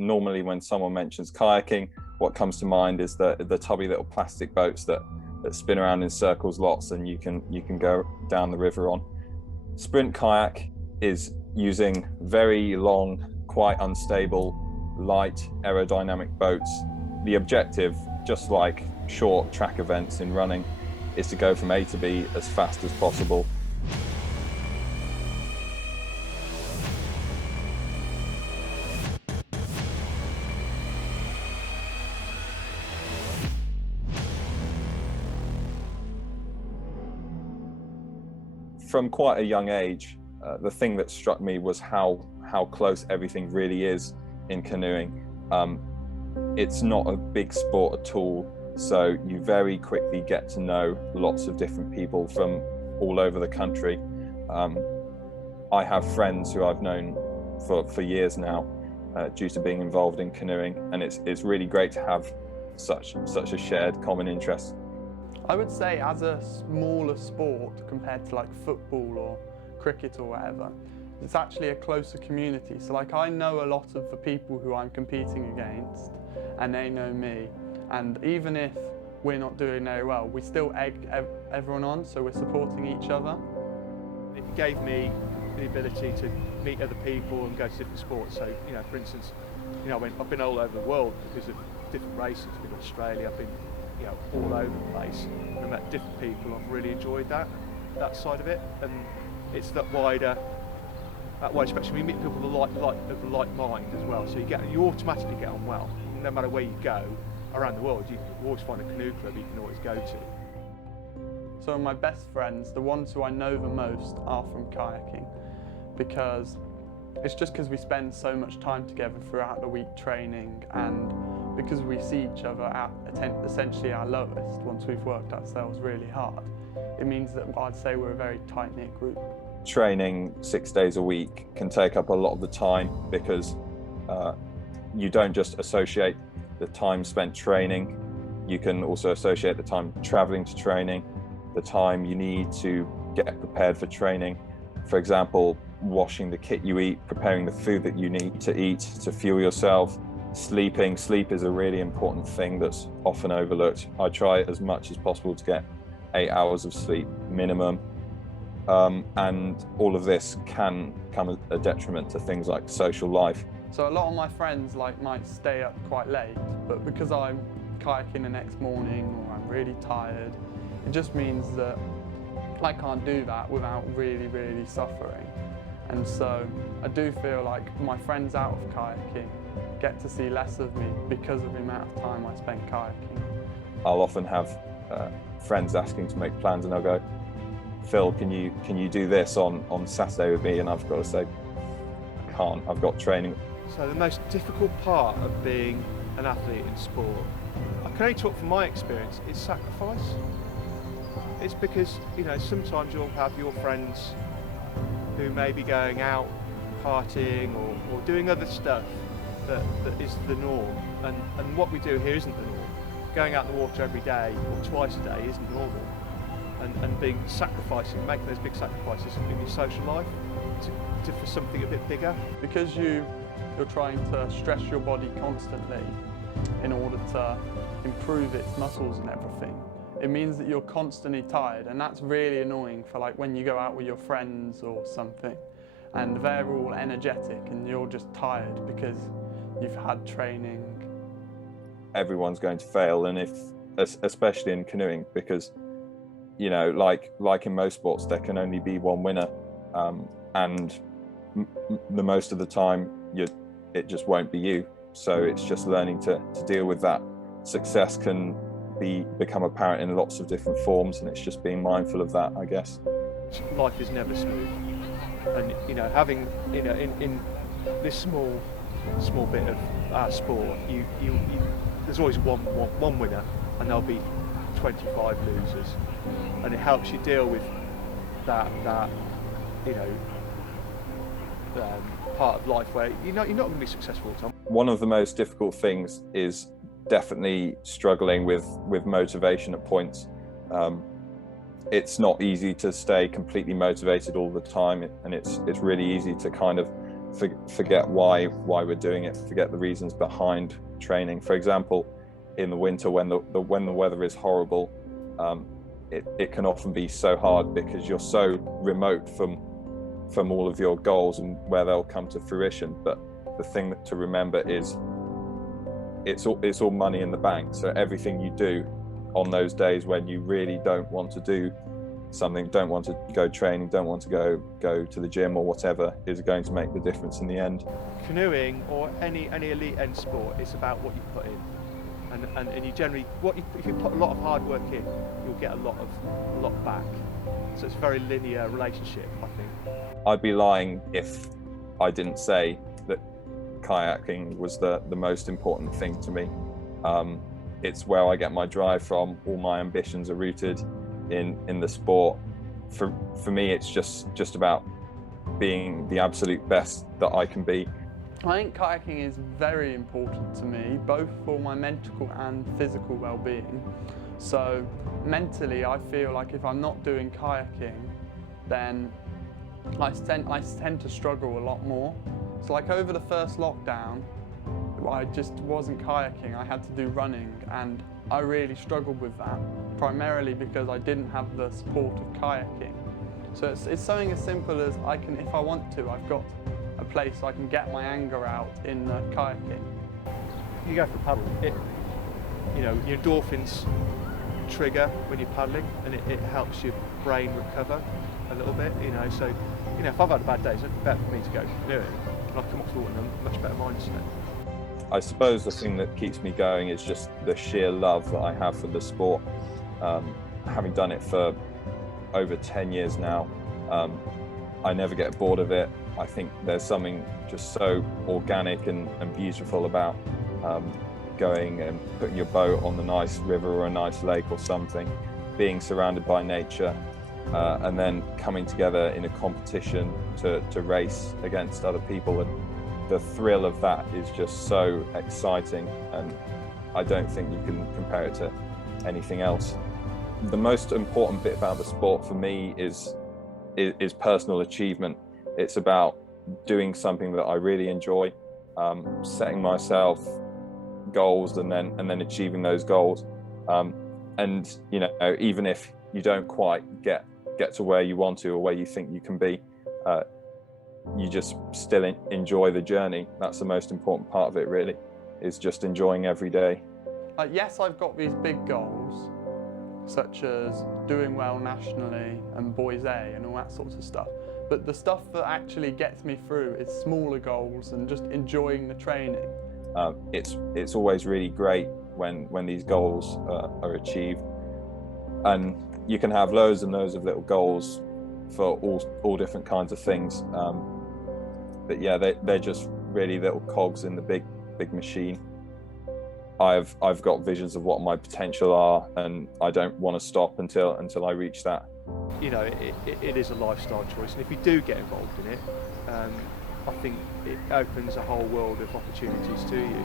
normally when someone mentions kayaking, what comes to mind is the tubby little plastic boats that spin around in circles lots, and you can go down the river on. Sprint kayak is using very long, quite unstable, light aerodynamic boats. The objective, just like short track events in running, is to go from A to B as fast as possible. From quite a young age, the thing that struck me was how close everything really is in canoeing. It's not a big sport at all, so you very quickly get to know lots of different people from all over the country. I have friends who I've known for years now due to being involved in canoeing, and it's really great to have such a shared common interest. I would say as a smaller sport compared to like football or cricket or whatever, it's actually a closer community. So like I know a lot of the people who I'm competing against and they know me, and even if we're not doing very well, we still egg everyone on, so we're supporting each other. It gave me the ability to meet other people and go to different sports. So, you know, for instance, you know, I've been all over the world because of different races. I've been in Australia, I've been, you know, all over the place. I met different people. I've really enjoyed that side of it, and it's that wider spectrum. You meet people of the like mind as well, so you automatically get on well. No matter where you go around the world, you always find a canoe club you can always go to. So my best friends, the ones who I know the most, are from kayaking, because it's just because we spend so much time together throughout the week training, and because we see each other at essentially our lowest once we've worked ourselves really hard. It means that I'd say we're a very tight-knit group. Training 6 days a week can take up a lot of the time, because you don't just associate the time spent training, you can also associate the time traveling to training, the time you need to get prepared for training. For example, washing the kit you eat, preparing the food that you need to eat to fuel yourself. Sleeping. Sleep is a really important thing that's often overlooked. I try as much as possible to get 8 hours of sleep minimum. And all of this can come at a detriment to things like social life. So a lot of my friends might stay up quite late, but because I'm kayaking the next morning or I'm really tired, it just means that I can't do that without really, really suffering. And so I do feel like my friends out of kayaking get to see less of me because of the amount of time I spend kayaking. I'll often have friends asking to make plans, and I'll go, Phil, can you do this on Saturday with me? And I've got to say, I can't, I've got training. So the most difficult part of being an athlete in sport, I can only talk from my experience, is sacrifice. It's because, you know, sometimes you'll have your friends who may be going out partying or doing other stuff that is the norm, and what we do here isn't the norm. Going out in the water every day or twice a day isn't normal, and sacrificing, making those big sacrifices in your social life for something a bit bigger. Because you're trying to stress your body constantly in order to improve its muscles and everything, it means that you're constantly tired, and that's really annoying for like when you go out with your friends or something and they're all energetic and you're just tired because you've had training. Everyone's going to fail, and especially in canoeing, because, you know, like in most sports, there can only be one winner, and the most of the time it just won't be you. So it's just learning to deal with that. Success can become apparent in lots of different forms, and it's just being mindful of that, I guess. Life is never smooth, and you know, having, you know, in this small bit of our sport, you there's always one winner, and there'll be 25 losers, and it helps you deal with that you know, part of life where you're not going to be successful all the time. One of the most difficult things is definitely struggling with motivation at points. It's not easy to stay completely motivated all the time, and it's really easy to kind of forget why we're doing it, forget the reasons behind training. For example, in the winter when the weather is horrible, it can often be so hard because you're so remote from all of your goals and where they'll come to fruition. But the thing to remember is it's all money in the bank. So everything you do on those days when you really don't want to do something, don't want to go training, don't want to go to the gym or whatever, is going to make the difference in the end. Canoeing or any elite end sport, it's about what you put in. And you generally, if you put a lot of hard work in, you'll get a lot back. So it's a very linear relationship, I think. I'd be lying if I didn't say that kayaking was the most important thing to me. It's where I get my drive from. All my ambitions are rooted in the sport. For me, it's just about being the absolute best that I can be. I think kayaking is very important to me, both for my mental and physical well-being. So mentally, I feel like if I'm not doing kayaking, then I tend to struggle a lot more. So like over the first lockdown, I just wasn't kayaking, I had to do running, and I really struggled with that, primarily because I didn't have the support of kayaking. So it's something as simple as if I want to, I've got a place I can get my anger out in kayaking. You go for a paddle, your endorphins trigger when you're paddling, and it helps your brain recover a little bit, so if I've had a bad day, it's better for me to go canoeing, and I come off the water in a much better mindset. I suppose the thing that keeps me going is just the sheer love that I have for the sport. Having done it for over 10 years now, I never get bored of it. I think there's something just so organic and beautiful about going and putting your boat on the nice river or a nice lake or something, being surrounded by nature, and then coming together in a competition to race against other people. And the thrill of that is just so exciting, and I don't think you can compare it to anything else. The most important bit about the sport for me is personal achievement. It's about doing something that I really enjoy, setting myself goals and then achieving those goals. And even if you don't quite get to where you want to or where you think you can be, you just still enjoy the journey. That's the most important part of it, really, is just enjoying every day. Yes, I've got these big goals, such as doing well nationally and Boys A and all that sorts of stuff. But the stuff that actually gets me through is smaller goals and just enjoying the training. It's always really great when these goals are achieved, and you can have loads and loads of little goals for all different kinds of things. But yeah, they're just really little cogs in the big machine. I've got visions of what my potential are, and I don't want to stop until I reach that. It is a lifestyle choice, and if you do get involved in it, I think it opens a whole world of opportunities to you.